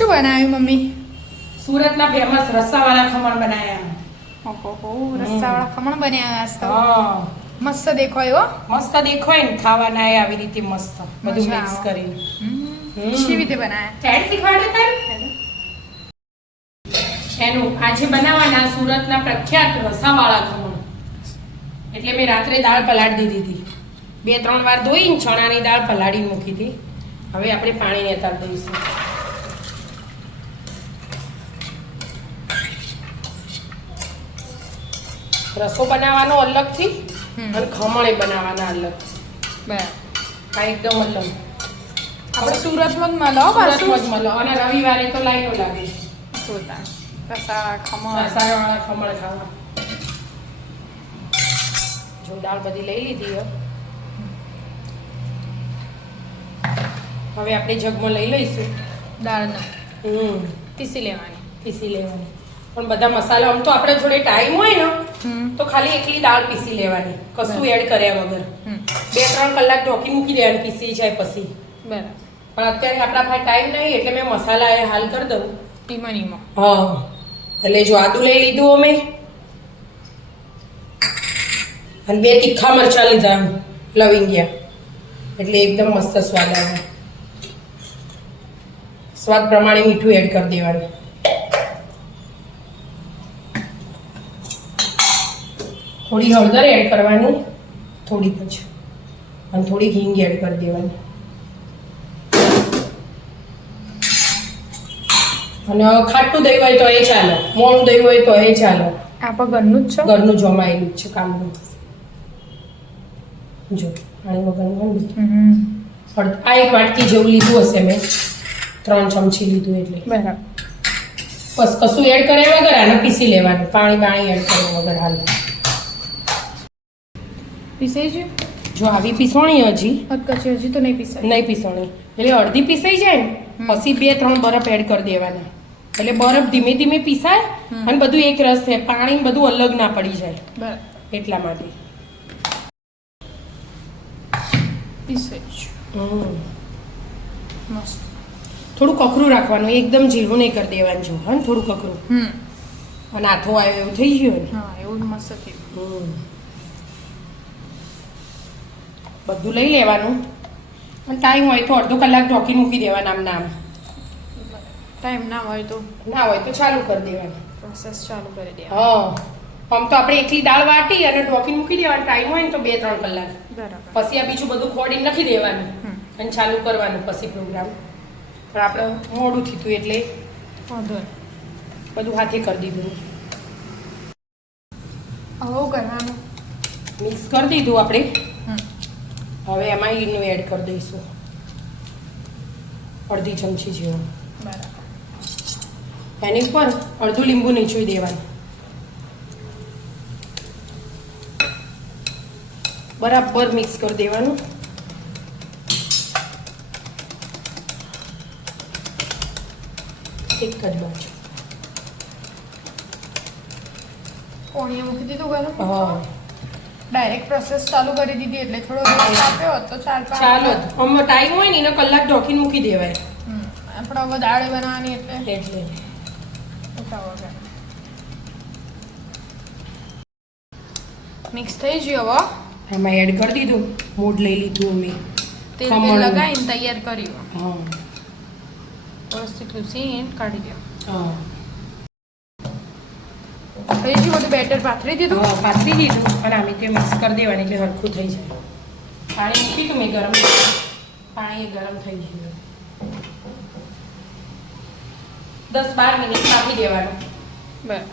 શું બનાવ્યું મમ્મી? સુરતના ફેમસ રસાવાળા ખમણ બનાવ્યા. ઓહો, રસાવાળા ખમણ બન્યા આજ તો. હા, મસ્ત દેખાયો. મસ્ત દેખાય ને ખાવાના એ આવી રીતે મસ્ત બધું મજા મિક્સ આવે. કરીને. કેવી રીતે બનાયા? ચાટ શીખવાડ્યું તારે એનું આજે બનાવવાના સુરતના પ્રખ્યાત રસાવાળા ખમણ. એટલે મેં રાત્રે દાળ પલાળી દીધી હતી. 2-3 વાર ધોઈને ચણાની દાળ પલાળી મૂકી હતી. હવે આપણે પાણીને ઉતારી દઈશું. રસો બનાવવાનો અલગથી અને ખમણે બનાવવાના અલગ. બરાબર. આ એકદમ અલગ. આપણે સુરતમાં જ મળો પાછું. સુરતમાં જ મળે અને રવિવારે તો લાઈનો લાગે. જોતા રસાવાળા ખમણ. રસાવાળા ખમણ ખાવા. જો દાળ બધી લઈ લીધી હવે આપણે જગમાં લઈ લઈશું. દાળનો પીસી લેવાની. પીસી લેવાની. પણ બધા મસાલા આમ તો આપણે જોડે ટાઈમ હોય ને તો ખાલી એકલી દાળ પીસી લેવાની, કશું એડ કર્યા વગર. 2-3 કલાક ઢોકી મૂકી દેવાની, પીસી જાય પછી. બરાબર. પણ અત્યારે આપણા પાસે ટાઈમ નહીં એટલે મેં મસાલા એ હાલ કરી દઉં. ટીમણીમાં. હા, એટલે જો આદુ લઈ લીધું અમે અને 2 તીખા મરચાં લીધા લવિંગિયા, એટલે એકદમ મસ્ત સ્વાદ આવે. સ્વાદ પ્રમાણે મીઠું એડ કરી દેવાનું. થોડી હળદર એડ કરવાની, થોડીક જ, અને થોડી હિંગ એડ કરી દેવાની. અને ખાટું દહીં હોય તો એ ચાલે, મોળું દહીં હોય તો એ ચાલે. આપણે ઘરનું જ છો? ઘરનું જમાયેલું જ છે કાલનું. જો પાણી વગરનું આ 1 વાટકી જેવું લીધું હશે મેં, 3 ચમચી લીધું એટલે. બરાબર. બસ કશું એડ કર્યા વગર આને પીસી લેવાનું, પાણી એડ કર્યા વગર. હાલ પીસાઈ ગયું? જો આવી પીસોણી હજી હજી તો નહીં પીસાય. નહીં પીસોણી, એટલે અડધી પીસાઈ જાય ને પછી 2-3 બરફ એડ કરી દેવાના, એટલે બરફ ધીમે ધીમે પીસાય અને બધું એક રસ થાય, પાણી બધું અલગ ના પડી જાય. બરાબર. એટલા માટે પીસાઈ ગયું. મસ્ત. થોડું કકરું રાખવાનું, એકદમ ઝીણું નહીં કરી દેવાનું. જો હા, થોડું કકરું. અને આથો આવ્યો એવું થઈ ગયું ને. હા, એવું મસ્ત થયું. બધું લઈ લેવાનું અને ટાઈમ હોય તો અડધો કલાક ઢોકી મૂકી દેવાના. આમ ટાઈમ ના હોય તો ચાલુ કરી દેવાનું. પ્રોસેસ ચાલુ કરી દે. હા, આમ તો આપણે એકલી દાળ વાટી અને ઢોકી મૂકી દેવાનું. ટાઈમ હોય ને તો 2-3 કલાક. બરાબર. પછી આ બીજું બધું ખોડી નાખી દેવાનું અને ચાલુ કરવાનું પછી પ્રોગ્રામ. પણ આપણે મોડું થયું એટલે વાંધો બધું હાથે કરી દીધું. હવે કરવાનું મિક્સ કરી દીધું આપણે. હવે એમાં ઈનું એડ કરી દઈશું, અડધી ચમચી જેવું. બરાબર. એની ઉપર અડધું લીંબુ નીચોઈ દેવાનું. બરાબર મિક્સ કરી દેવાનું. એક જ બાજુ કોણીએ મૂકી દીધું ગરમ. હા, ડાયરેક્ટ પ્રોસેસ ચાલુ કરી દીધી એટલે થોડો રેસ્ટ આપ્યો હોત તો 4-5 ચાલો આમાં ટાઈમ હોય ને એનો કલાક ઢોકીને મૂકી દેવાય. આપણે હવે દાળ બનાવવાની એટલે એટલે મિક્સ થઈ ગયું. હવે એમાં એડ કરી દીધું. મૂડ લઈ લીધું અમે, તેલ લગાવીને તૈયાર કર્યું. હા વ્યવસ્થિત લૂસીને કાઢી દો. હા, થઈ ગયું બધું. બેટર પાથરી દીધું. પાથરી દીધું અને આમ રીતે મિક્સ કરી દેવાની એટલે હરખું થઈ જાય. પાણી મૂકી તું મેં ગરમ, પાણી ગરમ થઈ ગયું. 10-12 મિનિટ રાખી દેવાનું. બરાબર.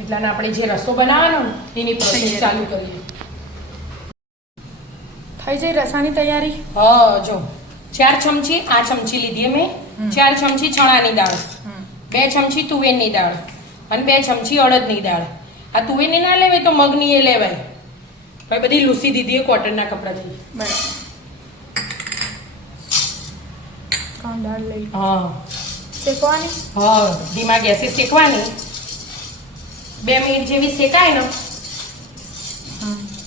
એટલાને આપણે જે રસો બનાવવાનો ને એની પ્રોસેસ ચાલુ કરીએ. થઈ જાય રસાની તૈયારી. હા, જો 4 ચમચી આ ચમચી લીધી મેં, 4 ચમચી ચણાની દાળ, 2 ચમચી તુવેરની દાળ અને 2 ચમચી અડદની દાળ. આ તુવેરની ના લેવાય તો મગની એ લેવાય. ભાઈ બધી લૂસી દીધી કોટનના કપડાથી. બરાબર. દાળ લઈ હા, શેકવાની. હા, ધીમા ગેસે શેકવાની. 2 મિનિટ જેવી શેકાય ને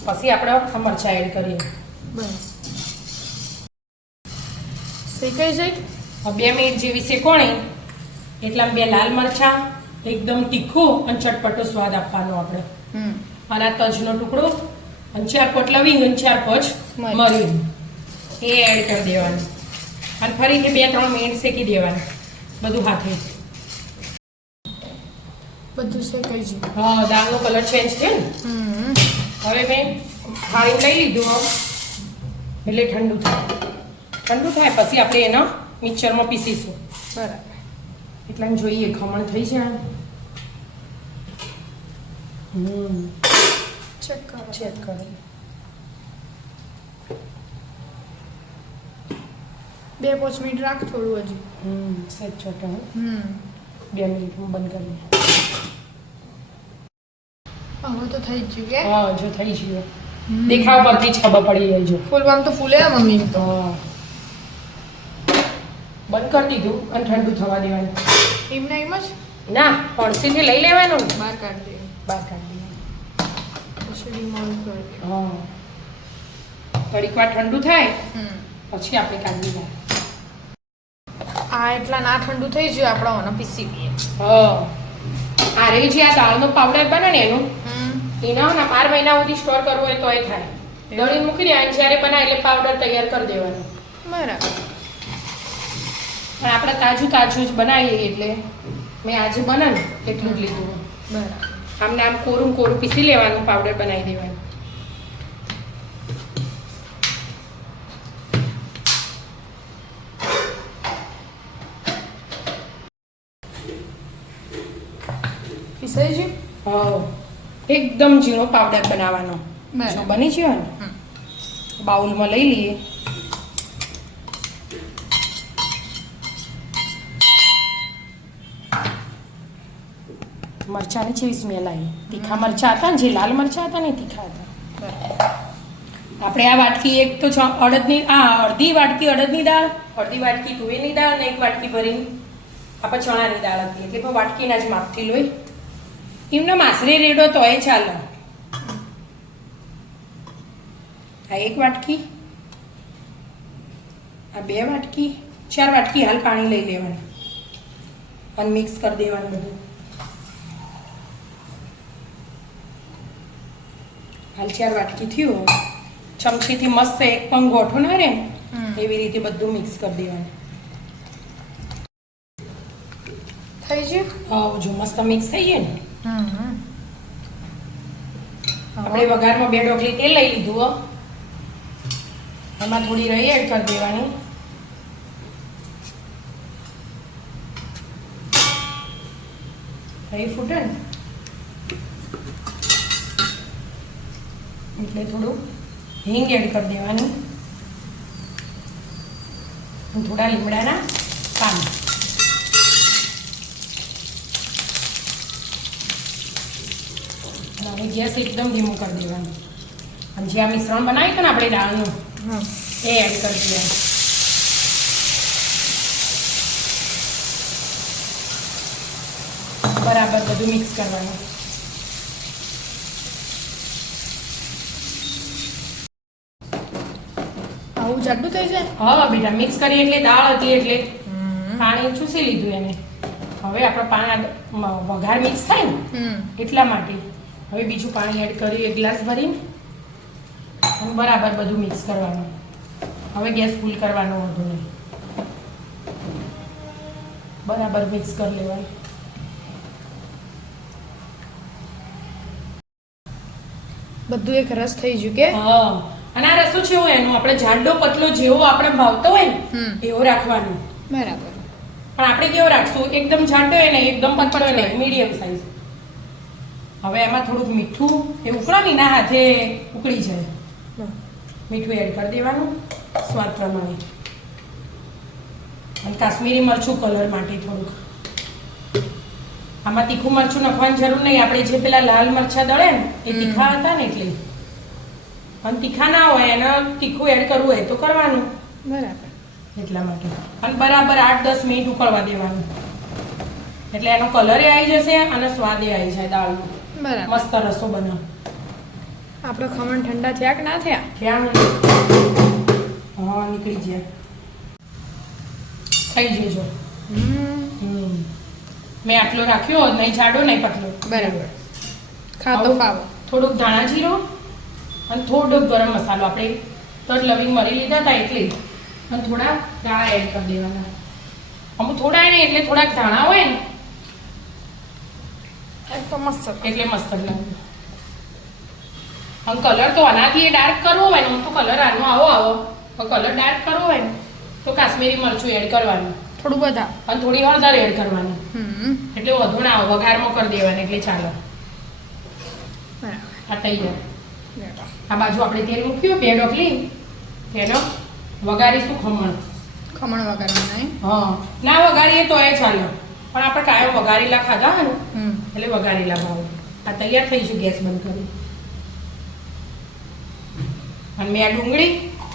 પછી આપણે મરચાં એડ કરીએ. બરાબર. શેકાઈ જાય. 2 મિનિટ જેવી શેકોણી એટલામાં 2 લાલ મરચા, એકદમ તીખું અને ચટપટો સ્વાદ આપવાનો આપણે. અને આ તજનો ટુકડો અને 4 પોટ લવિંગ અને 4 પોચ મરી એ એડ કરી દેવાનું અને ફરીથી 2-3 મિનિટ શેકી દેવાનું બધું હાથે. બધું શેકાઈ ગયું. હા, દાળનો કલર ચેન્જ થયો ને. હવે મેં થાળી લઈ લીધું એટલે ઠંડુ થાય પછી આપણે એનો મિક્સરમાં પીસીશું. બરાબર. એટલે જોઈએ ખમણ થઈ જાય. ચેક કરો. ચેક કરો. બે 5 મિનિટ રાખ થોડું હજી. સહેજ છોટો. 2 મિનિટમાં બંધ કરી. હવે તો થઈ જ ગયું કે? હા, જો થઈ ગયું. દેખાવ પરથી જ ખબર પડી જાય જો. ફૂલવામ તો ફૂલે મમ્મી તો. બંધ કરી દીધું અને ઠંડુ થવા દેવાનું. એમને એમ જ? ના, ફણસીથી લઈ લેવાનું. બહાર કાઢી દેવું. બહાર કાઢી દેવાનું. પછી ડિમોલ્ડ કરી દેવું. હા, થોડીક વાર ઠંડુ થાય પછી આપણે કાઢી દઈએ. આ એટલા ના ઠંડુ થઈ ગયું આપણે ઓને પીસી દઈએ. હા, આ રહી છે આ દાળનો પાવડર બને ને એનું એના 12 મહિના સુધી સ્ટોર કરવો હોય તોય થાય. દળીને મૂકી દેવાનું, જ્યારે બનાવે એટલે પાવડર તૈયાર કરી દેવાનું. બરાબર. પણ આપણે તાજું જ બનાવીએ એટલે મેં આજે બને ને એટલું જ લીધું. બરાબર. આમને આમ કોરું પીસી લેવાનું, પાવડર બનાવી દેવાનું. પીસાઈ ગયું? હા, એકદમ ઝીણો પાવડર બનાવવાનો. જો બની ગયો ને બાઉલમાં લઈ લઈએ. મરચાની જેવી સ્મેલ આવી. તીખા મરચા હતા ને, જે લાલ મરચા હતા ને તીખા હતા. આપણે આ વાટકી એક તો અડધી વાટકી અડદની દાળ, અડધી વાટકી તુવેરની દાળ અને 1 વાટકી ભરીને આપણે ચણાની દાળ હતી એટલે પણ વાટકીના જ માપથી લોહી. એમને માસરી રેડો તોય ચાલે. આ 1 વાટકી, આ 2 વાટકી, 4 વાટકી હાલ પાણી લઈ લેવાનું અને મિક્સ કરી દેવાનું બધું. હાલ 4 વાટકી થયું. ચમચીથી મસ્ત એક પણ ગોઠો ના રહે એવી રીતે બધું મિક્સ કરી દેવાનું. થઈ ગયું? હા, જો મસ્ત મિક્સ થઈ જાય ને આપણે વઘારમાં 2 ડોકલી તેલ લઈ લીધું. એમાં થોડી રહી એડ કરી દેવાની. રહી ફૂટે ને એટલે થોડું હિંગ એડ કરી દેવાનું. થોડા લીમડાના પાન. હવે ગેસ એકદમ ધીમું કરી દેવાનું. અને જે આ મિશ્રણ બનાવ્યું હતું ને આપણે દાળનું એ એડ કરી દેવાનું. બરાબર બધું મિક્સ કરવાનું. આવું જાડું થઈ જાય? હા બેટા, મિક્સ કરી એટલે દાળ હતી એટલે પાણી ચૂસી લીધું એને. હવે આપણો વઘાર મિક્સ થાય ને એટલા માટે હવે બીજું પાણી એડ કરી 1 ગ્લાસ ભરીને અને બરાબર બધું મિક્સ કરવાનું. હવે ગેસ ફૂલ કરવાનો વધુ નહીં. બરાબર મિક્સ કરી લેવાનું. બધું એક રસ થઈ ગયું કે? હા, અને આ રસો છે એનો આપણે જાડો પતલો જેવો આપણે ભાવતો હોય ને એવો રાખવાનો. બરાબર. પણ આપણે કેવો રાખશું? એકદમ જાડો હોય ને એકદમ પતળો હોય ને મીડિયમ સાઈઝ. હવે એમાં થોડુંક મીઠું એ ઉકળાવીના હાથે ઉકળી જાય. મીઠું એડ કરી દેવાનું સ્વાદ પ્રમાણે. અને કાશ્મીરી મરચું કલર માટે થોડુંક. આમાં તીખું મરચું નાખવાની જરૂર નહીં. આપણે જે પેલા લાલ મરચા દળે ને એ તીખા હતા ને એટલે. અને તીખા ના હોય એને તીખું એડ કરવું હોય તો કરવાનું. બરાબર. એટલા માટે. અને બરાબર 8-10 મિનિટ ઉકળવા દેવાનું. એટલે એનો કલર આવી જશે અને સ્વાદ આવી જાય દાળનો. બરાબર. મસ્ત રસો બને. આપણે ખમણ ઠંડા થયા કે ના થયા? ક્યાં? હા, નીકળી જાય. થઈ જજો. મેં આટલો રાખ્યો નહીં જાડો નહીં પતલો. બરાબર. ખાતો આવું ફાવો. થોડુંક ધાણા જીરો અને થોડોક ગરમ મસાલો આપણે તજ લવિંગ મરી લીધા હતા એટલે અને થોડા દાણા એડ કરી દેવાના. અમુક થોડા ને એટલે થોડાક ધાણા હોય ને તો મસ્ત. એટલે મસ્ત જ લાગે. અને કલર તો આનાથી ડાર્ક કરવો હોય ને હું તો કલર આનો આવો પણ કલર ડાર્ક કરવો હોય ને તો કાશ્મીરી મરચું એડ કરવાનું થોડું બધા. અને થોડી હળદર એડ કરવાની હમ. એટલે વધુ ના આવે વઘારમાં કરી દેવાની એટલે ચાલે. બરાબર. આ તૈયાર. આ બાજુ આપણે તેલ મૂક્યું 2 ડોકલી તેનો વઘારીશું ખમણ. ખમણ વઘારવાના એમ? હા ના વઘારીએ તો એ ચાલે પણ આપણે કાયમ વઘારેલા ખાધા હોય ને હમ. એટલે વઘારેલા ભાવ. આ તૈયાર થઈ છે. ગેસ બંધ કરી અને મેં આ ડુંગળી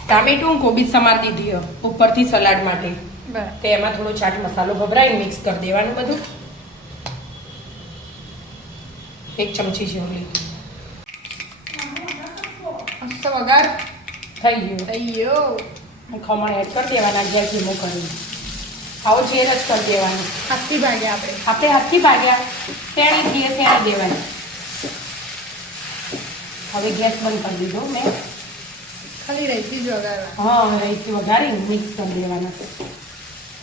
ટામેટું કોબીજ સમાર દીધી હો ઉપરથી સલાડ માટે. બરાબર. તે એમાં થોડો ચાટ મસાલો ભભરાઈને મિક્સ કરી દેવાનું બધું. 1 ચમચી જેવું લીધું. મસ્ત વઘાર થઈ ગયું. થઈ ગયો. ખમણ એડ કરી દેવાના ગેસ ધીમો કરીને. આવો ચેર જ કરી દેવાનું. હાથથી ભાગ્યા આપણે. આપણે હાથથી ભાગ્યા શેણીથી શેણી દેવાની. હવે ગેસ બંધ કરી દીધો મેં. ખાલી રહીથી જ વઘારવા. હા રહીથી વઘારીને મિક્સ કરી દેવાના.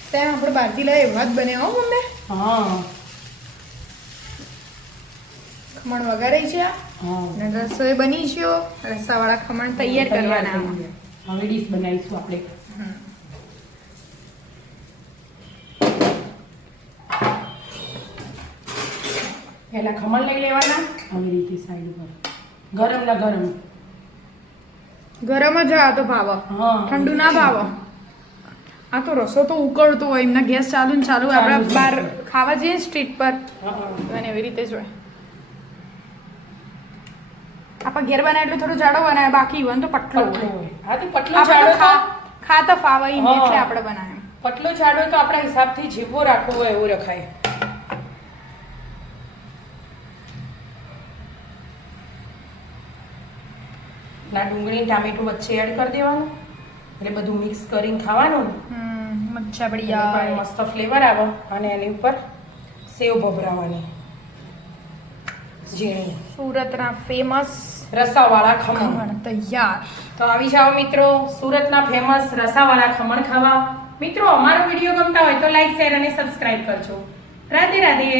સેમ આપણે બહારથી લાવીએ એવા જ બને હો મમ્મી. હા ખમણ વઘારાય છે આ. હા અને રસોઈ બની છે. રસાવાળા ખમણ તૈયાર કરવાના. હવે ડીશ બનાવીશું આપણે. હમ. પહેલા ખમણ લઈ લેવાના આવી રીતે સાઈડ ઉપર ગરમ ના ગરમ. ગરમ જ આ તો ભાવ. હા ઠંડુ ના ભાવ. આ તો રસો તો ઉકળતો હોય એમના ગેસ ચાલુ ને ચાલુ આપણે ચાલુ જ બહાર હોય. ખાવા જઈએ સ્ટ્રીટ પર હા અને એવી રીતે જ હોય. આપણે ઘેર બનાવે એટલે થોડો જાડો બનાવે બાકી હોય ને તો પટલો પતલો હોય. હોય. હા તો પતલો આપણે જાડો તો ખાતા ફાવે એમ હા. એટલે આપણે બનાવે. પતલો જાડો તો આપણા હિસાબથી જેવો રાખવો હોય એવો રખાય. ના ડુંગળી ટામેટું વચ્ચે એડ કરી દેવાનું એટલે બધું મિક્સ કરીને ખાવાનું. મચ્છા પડી એટલે પણ જાય. મસ્ત ફ્લેવર આવે અને એની ઉપર સેવ ભભરાવાની ઝીણી સુરતના ફેમસ રસાવાળા ખમણ. ખમણ તૈયાર. તો આવી જાઓ મિત્રો સુરતના ફેમસ રસાવાળા ખમણ ખાવા. મિત્રો અમારો વિડીયો ગમતા હોય તો લાઈક શેર અને સબસ્ક્રાઇબ કરજો. રાધે રાધે.